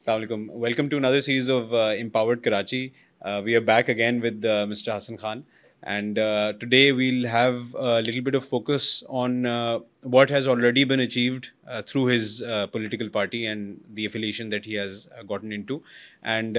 Assalamu alaikum. Welcome to another series of Empowered Karachi. We are back again with Mr. Hassan Khan, and today we'll have a little bit of focus on what has already been achieved through his political party and the affiliation that he has gotten into, and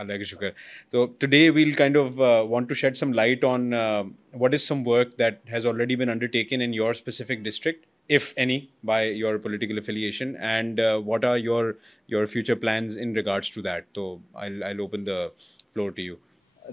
Allah ka shukar. So today we'll kind of want to shed some light on what is some work that has already been undertaken in your specific district, if any, by your political affiliation, and what are your future plans in regards to that. So I'll open the floor to you.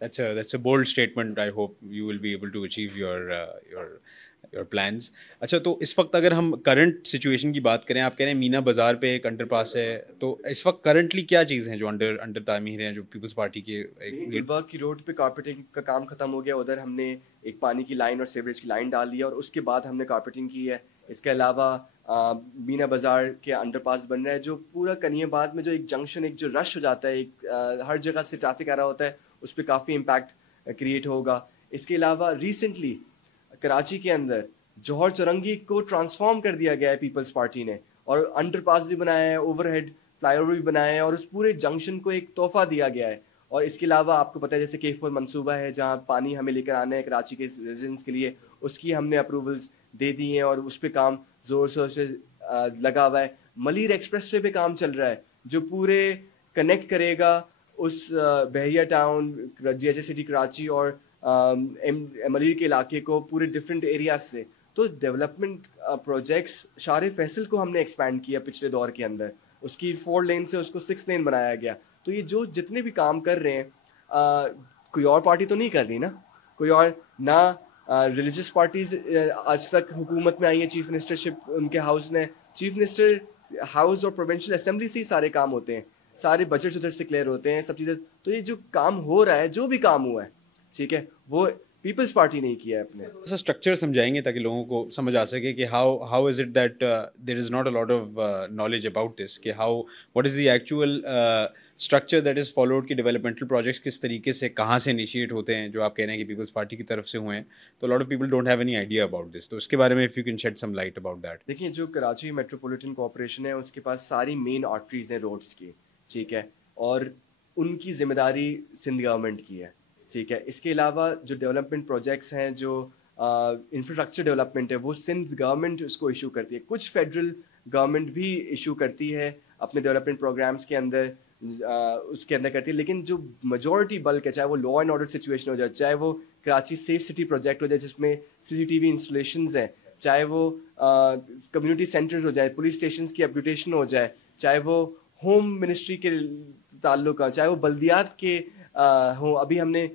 That's a bold statement. I hope you will be able to achieve your your plans. اچھا تو اس وقت اگر ہم current situation کی بات کریں, آپ کہہ رہے ہیں مینا بازار پہ ایک انڈر پاس ہے, تو اس وقت کرنٹلی کیا چیزیں ہیں جو انڈر تعمیر ہیں جو پیپلز پارٹی کے؟ گلبرگ کی روڈ پہ کارپیٹنگ کا کام ختم ہو گیا, ادھر ہم نے ایک پانی کی لائن اور سیوریج کی لائن ڈال دی ہے اور اس کے بعد ہم نے کارپیٹنگ کی ہے. اس کے علاوہ مینا بازار کے انڈر پاس بن رہا ہے, جو پورا کنی آباد میں جو ایک جنکشن, ایک جو رش ہو جاتا ہے, ایک ہر جگہ سے ٹریفک آ رہا ہوتا ہے, اس پہ کافی امپیکٹ کریٹ ہوگا. اس کے علاوہ ریسنٹلی کراچی کے اندر جوہر چورنگی کو ٹرانسفارم کر دیا گیا ہے پیپلز پارٹی نے, اور انڈر پاس بھی بنایا ہے, اوور ہیڈ فلائی اوور بھی بنایا ہے, اور اس پورے جنکشن کو ایک تحفہ دیا گیا ہے. اور اس کے علاوہ آپ کو پتہ ہے جیسے K4 منصوبہ ہے جہاں پانی ہمیں لے کر آنا ہے کراچی کے ریزیڈنٹس کے لیے, اس کی ہم نے اپروولز دے دی ہیں اور اس پہ کام زور شور سے لگا ہوا ہے. ملیر ایکسپریس وے پہ کام چل رہا ہے جو پورے کنیکٹ کرے گا اس بحریہ ٹاؤن, DHA سٹی کراچی اور ملیر کے علاقے کو پورے ڈفرینٹ ایریاز سے. تو ڈیولپمنٹ پروجیکٹس شار فیصل کو ہم نے ایکسپینڈ کیا پچھلے دور کے اندر, اس کی 4 لین سے اس کو 6 لین بنایا گیا. تو یہ جو جتنے بھی کام کر رہے ہیں کوئی اور پارٹی تو نہیں کر رہی نا, کوئی اور نہ ریلیجس پارٹیز آج تک حکومت میں آئی ہیں, چیف منسٹرشپ ان کے ہاؤس نے, چیف منسٹر ہاؤس اور پروونشل اسمبلی سے ہی سارے کام ہوتے ہیں, سارے بجٹس ادھر سے کلیئر ہوتے ہیں, سب چیزیں. تو یہ جو کام ہو رہا ہے, جو بھی کام ہوا ہے, ٹھیک ہے, وہ پیپلز پارٹی نے کیا ہے اپنے. سر اسٹرکچر سمجھائیں گے تاکہ لوگوں کو سمجھ آ سکے کہ how is it that there is not a lot of knowledge about this, کہ what is the actual structure that is followed, کہ ڈیولپمنٹل پروجیکٹس کس طریقے سے کہاں سے انیشیٹ ہوتے ہیں, جو آپ کہہ رہے ہیں کہ پیپلز پارٹی کی طرف سے ہوئے ہیں. تو lot of people don't have any idea about this, تو اس کے بارے میں if you can shed some light about that. دیکھیں جو کراچی میٹروپولیٹن کارپوریشن ہے اس کے پاس ساری مین آرٹریز ہیں روڈس کی, ٹھیک ہے, اور ان کی ذمہ داری سندھ گورنمنٹ کی ہے, ٹھیک ہے. اس کے علاوہ جو ڈیولپمنٹ پروجیکٹس ہیں, جو انفراسٹرکچر ڈیولپمنٹ ہے, وہ سندھ گورنمنٹ اس کو ایشو کرتی ہے. کچھ فیڈرل گورنمنٹ بھی ایشو کرتی ہے اپنے ڈیولپمنٹ پروگرامس کے اندر, اس کے اندر کرتی ہے. لیکن جو میجورٹی بلک ہے, چاہے وہ لا اینڈ آرڈر سچویشن ہو جائے, چاہے وہ کراچی سیف سٹی پروجیکٹ ہو جائے جس میں CCTV انسٹالیشنز ہیں, چاہے وہ کمیونٹی سینٹرز ہو جائے, پولیس اسٹیشنز کی اپگریڈیشن ہو جائے, چاہے وہ ہوم منسٹری کے تعلق کا, چاہے وہ بلدیات کے ہوں. ابھی ہم نے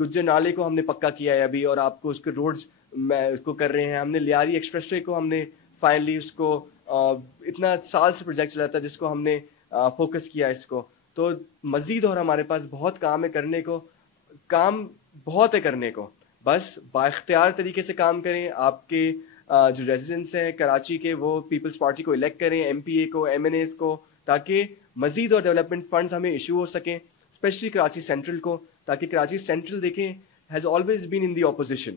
گجر نالے کو ہم نے پکا کیا ہے ابھی, اور آپ کو اس کے روڈز اس کو کر رہے ہیں. ہم نے لیاری ایکسپریس وے کو ہم نے فائنلی اس کو اتنا سال سے پروجیکٹ چلا تھا جس کو ہم نے فوکس کیا اس کو. تو مزید اور ہمارے پاس بہت کام ہے کرنے کو, کام بہت ہے کرنے کو, بس بااختیار طریقے سے کام کریں. آپ کے جو ریزیڈنٹس ہیں کراچی کے, وہ پیپلز پارٹی کو الیکٹ کریں, MPA کو, MNAs کو, تاکہ مزید اور ڈیولپمنٹ فنڈز ہمیں ایشو ہو سکیں, اسپیشلی کراچی سینٹرل کو, تاکہ کراچی سینٹرل دیکھیں has always been in the opposition.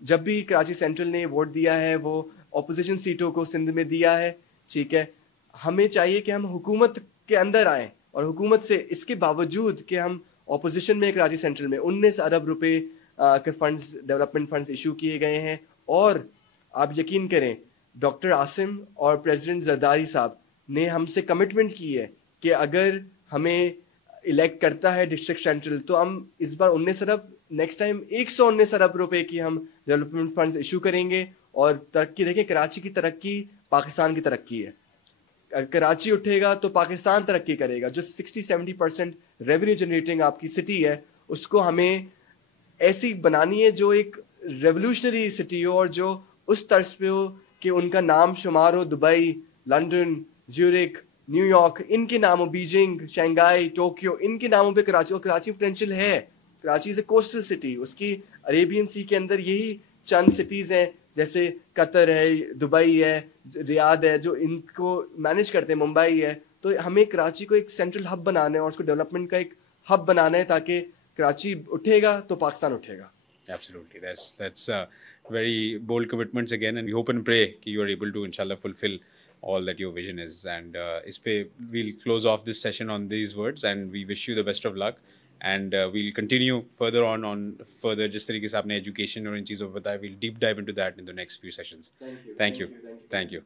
جب بھی کراچی سینٹرل نے ووٹ دیا ہے وہ اپوزیشن سیٹوں کو سندھ میں دیا ہے, ٹھیک ہے. ہمیں چاہیے کہ ہم حکومت کے اندر آئیں, اور حکومت سے اس کے باوجود کہ ہم اپوزیشن میں کراچی سینٹرل میں 19 ارب روپے کے فنڈز, ڈیولپمنٹ فنڈز ایشو کیے گئے ہیں. اور آپ یقین کریں ڈاکٹر عاصم اور پریزیڈنٹ زرداری صاحب نے ہم سے کمٹمنٹ کی ہے کہ اگر ہمیں الیکٹ کرتا ہے ڈسٹرکٹ سینٹرل تو ہم اس بار 19 ارب, نیکسٹ ٹائم 119 ارب روپے کی ہم ڈیولپمنٹ فنڈز ایشو کریں گے. اور ترقی دیکھیں, کراچی کی ترقی پاکستان کی ترقی ہے. کراچی اٹھے گا تو پاکستان ترقی کرے گا. جو 60-70% ریونیو جنریٹنگ آپ کی سٹی ہے, اس کو ہمیں ایسی بنانی ہے جو ایک ریولوشنری سٹی ہو, اور جو اس طرز پہ ہو کہ ان کا نام شمار ہو Dubai, London, Zurich, new York, ان کے ناموں, بیجنگ, شنگھائی, ٹوکیو, ان کے ناموں پہ کراچی. اور کراچی پوٹینشیل ہے, کراچی از اے کوسٹل سٹی. اس کی عریبین سی کے اندر یہی چند سٹیز ہیں جیسے قطر ہے, دبئی ہے, ریاض ہے, جو ان کو مینیج کرتے ہیں, ممبئی ہے. تو ہمیں کراچی کو ایک سینٹرل ہب بنانا ہے اور اس کو ڈیولپمنٹ کا ایک ہب بنانا ہے, تاکہ کراچی اٹھے گا تو پاکستان اٹھے گا. Absolutely. That's very bold commitments again, and we hope and pray that you are able to, inshallah, fulfill all that your vision is. And is pe we'll close off this session on these words, and we wish you the best of luck. And we'll continue further on further. Jis tarike se aapne education aur in cheezon ko bataya, we'll deep dive into that in the next few sessions. Thank you. Thank you.